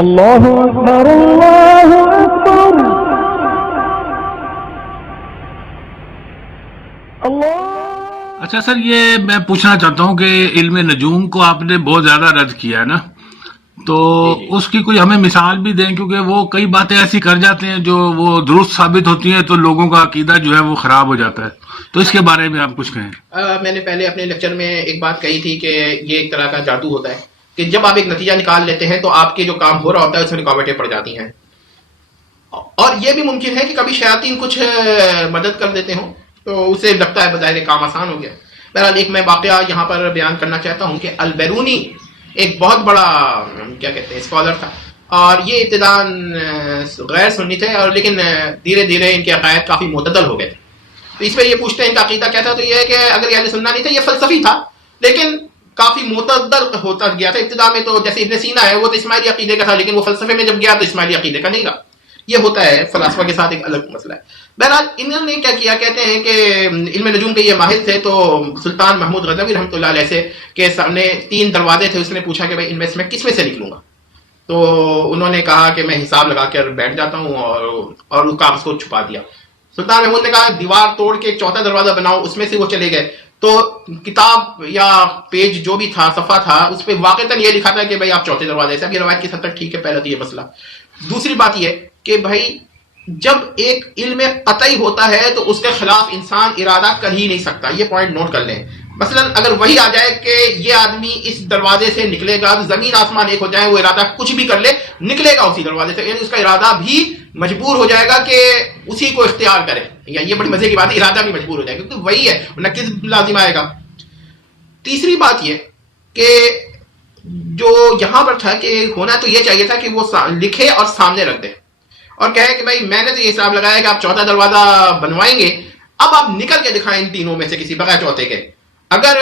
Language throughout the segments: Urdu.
اللہ اکبر اللہ اکبر اللہ. اچھا سر، یہ میں پوچھنا چاہتا ہوں کہ علم نجوم کو آپ نے بہت زیادہ رد کیا ہے نا، تو اس کی کوئی ہمیں مثال بھی دیں، کیونکہ وہ کئی باتیں ایسی کر جاتے ہیں جو وہ درست ثابت ہوتی ہیں تو لوگوں کا عقیدہ جو ہے وہ خراب ہو جاتا ہے، تو اس کے بارے میں آپ کچھ کہیں. میں نے پہلے اپنے لیکچر میں ایک بات کہی تھی کہ یہ ایک طرح کا جادو ہوتا ہے کہ جب آپ ایک نتیجہ نکال لیتے ہیں تو آپ کے جو کام ہو رہا ہوتا ہے اس میں رکاوٹیں پڑ جاتی ہیں، اور یہ بھی ممکن ہے کہ کبھی شیاطین کچھ مدد کر دیتے ہوں تو اسے لگتا ہے بظاہر کام آسان ہو گیا. بہرحال ایک میں واقعہ یہاں پر بیان کرنا چاہتا ہوں کہ البیرونی ایک بہت بڑا کیا کہتے ہیں اسکالر تھا، اور یہ ابتداً غیر سنی تھے، اور لیکن دھیرے دھیرے ان کے عقائد کافی معتدل ہو گئے تھے. تو اس پہ یہ پوچھتے ہیں ان کا عقیدہ کیا تھا، تو یہ ہے کہ اگر یہ اہل سنہ نہیں تھا، یہ فلسفی تھا لیکن کافی معتدل ہوتا گیا تھا. ابتدا میں تو جیسے ابن سینا ہے وہ تو اسماعیلی عقیدے کا تھا، لیکن وہ فلسفے میں جب گیا تو اسماعیلی عقیدے کا نہیں رہا. یہ ہوتا ہے فلاسفہ کے ساتھ، ایک الگ مسئلہ ہے. بہرحال انہوں نے کیا کیا، کہتے ہیں کہ علم نجوم کے یہ ماہر تھے، تو سلطان محمود غزنوی رحمۃ اللہ علیہ سے کے سامنے 3 دروازے تھے. اس نے پوچھا کہ بھائی ان میں کس میں سے نکلوں گا، تو انہوں نے کہا کہ میں حساب لگا کر بیٹھ جاتا ہوں، اور اس کاغذ کو چھپا دیا. سلطان محمود نے کہا دیوار توڑ کے 4تھا دروازہ بناؤ، اس میں سے وہ چلے گئے. تو کتاب یا پیج جو بھی تھا، صفحہ تھا، اس پہ واقعتاً یہ لکھا تھا کہ بھائی آپ 4تھے دروازے سے. اب یہ روایت کی حد تک ٹھیک ہے، پہلا تو یہ مسئلہ. دوسری بات یہ کہ بھائی جب ایک علم قطعی ہوتا ہے تو اس کے خلاف انسان ارادہ کر ہی نہیں سکتا. یہ پوائنٹ نوٹ کر لیں. مثلا اگر وہی آ جائے کہ یہ آدمی اس دروازے سے نکلے گا، زمین آسمان ایک ہو جائے، وہ ارادہ کچھ بھی کر لے، نکلے گا اسی دروازے سے، یعنی اس کا ارادہ بھی مجبور ہو جائے گا کہ اسی کو اختیار کرے. یا یہ بڑی مزے کی بات ہے، ارادہ بھی مجبور ہو جائے گا کیونکہ وہی ہے، نہ کس لازم آئے گا. تیسری بات یہ کہ جو یہاں پر تھا کہ ہونا تو یہ چاہیے تھا کہ وہ لکھے اور سامنے رکھ دے اور کہے کہ بھائی میں نے تو یہ حساب لگایا کہ آپ 4تھا دروازہ بنوائیں گے، اب آپ نکل کے دکھائیں ان تینوں میں سے کسی بغیر 4تھے کے. اگر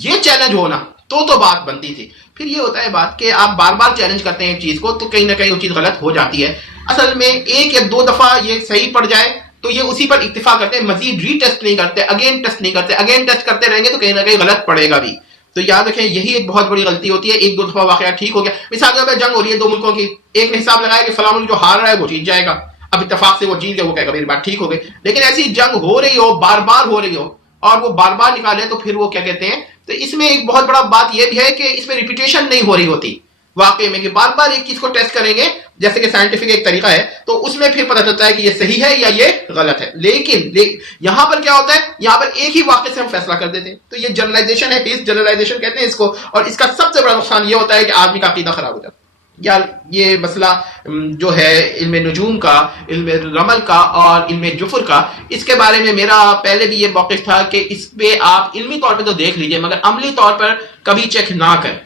یہ چیلنج ہونا تو بات بنتی تھی. پھر یہ ہوتا ہے بات کہ آپ بار بار چیلنج کرتے ہیں ایک چیز کو تو کہیں نہ کہیں وہ چیز غلط ہو جاتی ہے. اصل میں 1 یا 2 دفعہ یہ صحیح پڑ جائے تو یہ اسی پر اکتفا کرتے ہیں، مزید ری ٹیسٹ نہیں کرتے، اگین ٹیسٹ نہیں کرتے. اگین ٹیسٹ کرتے رہیں گے تو کہیں نہ کہیں غلط پڑے گا بھی. تو یاد رکھیں یہی ایک بہت بڑی غلطی ہوتی ہے. 1-2 دفعہ واقعہ ٹھیک ہو گیا، مثال کے طور پہ جنگ ہو رہی ہے 2 ملکوں کی، ایک نے حساب لگایا کہ فلاں ملک جو ہار رہا ہے وہ جیت جائے گا، اب اتفاق سے وہ جیت گیا، وہ کہے گا میری بات ٹھیک ہو گئی. لیکن ایسی جنگ ہو رہی ہو، بار بار ہو رہی ہو، اور وہ بار بار نکالے تو پھر وہ کیا کہتے ہیں. تو اس میں ایک بہت بڑا بات یہ بھی ہے کہ اس میں ریپیٹیشن نہیں ہو رہی ہوتی واقعی میں، کہ بار بار ایک چیز کو ٹیسٹ کریں گے جیسے کہ سائنٹیفک ایک طریقہ ہے، تو اس میں پھر پتہ چلتا ہے کہ یہ صحیح ہے یا یہ غلط ہے. لیکن یہاں پر کیا ہوتا ہے، یہاں پر ایک ہی واقعے سے ہم فیصلہ کر دیتے ہیں. تو یہ جنرلائزیشن ہے، ڈس جنرلائزیشن کہتے ہیں اس کو، اور اس کا سب سے بڑا نقصان یہ ہوتا ہے کہ آدمی کا عقیدہ خراب ہو جاتا ہے. یا یہ مسئلہ جو ہے علم نجوم کا، علم رمل کا اور علم جفر کا، اس کے بارے میں میرا پہلے بھی یہ موقف تھا کہ اس پہ آپ علمی طور پہ تو دیکھ لیجئے مگر عملی طور پر کبھی چیک نہ کریں،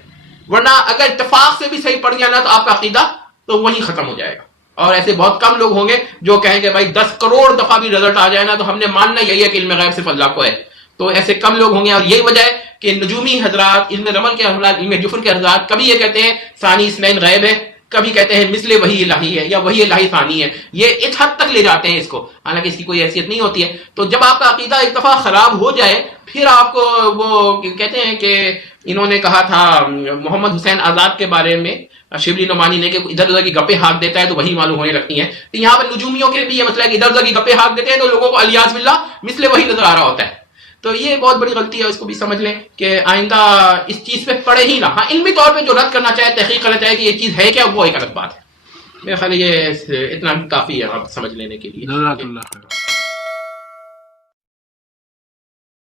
ورنہ اگر اتفاق سے بھی صحیح پڑ گیا نا تو آپ کا عقیدہ تو وہیں ختم ہو جائے گا. اور ایسے بہت کم لوگ ہوں گے جو کہیں کہ بھائی 10 کروڑ دفعہ بھی رزلٹ آ جائے نا تو ہم نے ماننا یہی ہے کہ علم غیب صرف اللہ کو ہے. تو ایسے کم لوگ ہوں گے، اور یہی وجہ ہے کہ نجومی حضرات، علم رمل کے حضرات، علم جفر کے حضرات کبھی یہ کہتے ہیں ثانی اثنین غیب ہے، کبھی کہتے ہیں مثل وحی الہی ہے یا وحی الہی ثانی ہے. یہ اس حد تک لے جاتے ہیں اس کو، حالانکہ اس کی کوئی حیثیت نہیں ہوتی ہے. تو جب آپ کا عقیدہ ایک دفعہ خراب ہو جائے پھر آپ کو وہ کہتے ہیں کہ انہوں نے کہا تھا محمد حسین آزاد کے بارے میں شبلی نعمانی نے کہ ادھر ادھر کی گپیں ہانک دیتا ہے تو وہی معلوم ہونے لگتی ہیں. تو یہاں پر نجومیوں کے بھی یہ مسئلہ ہے کہ ادھر ادھر کی گپیں ہانک دیتے ہیں تو لوگوں کو الیاذ باللہ مثل وحی نظر آ رہا ہوتا ہے. تو یہ بہت بڑی غلطی ہے، اس کو بھی سمجھ لیں کہ آئندہ اس چیز پہ پڑے ہی نہ. ہاں علمی طور پہ جو رد کرنا چاہے، تحقیق کرنا چاہے کہ یہ چیز ہے کیا، وہ ایک الگ بات ہے. میرا خیال یہ اتنا کافی ہے آپ سمجھ لینے کے لیے. جزاک اللہ خیر.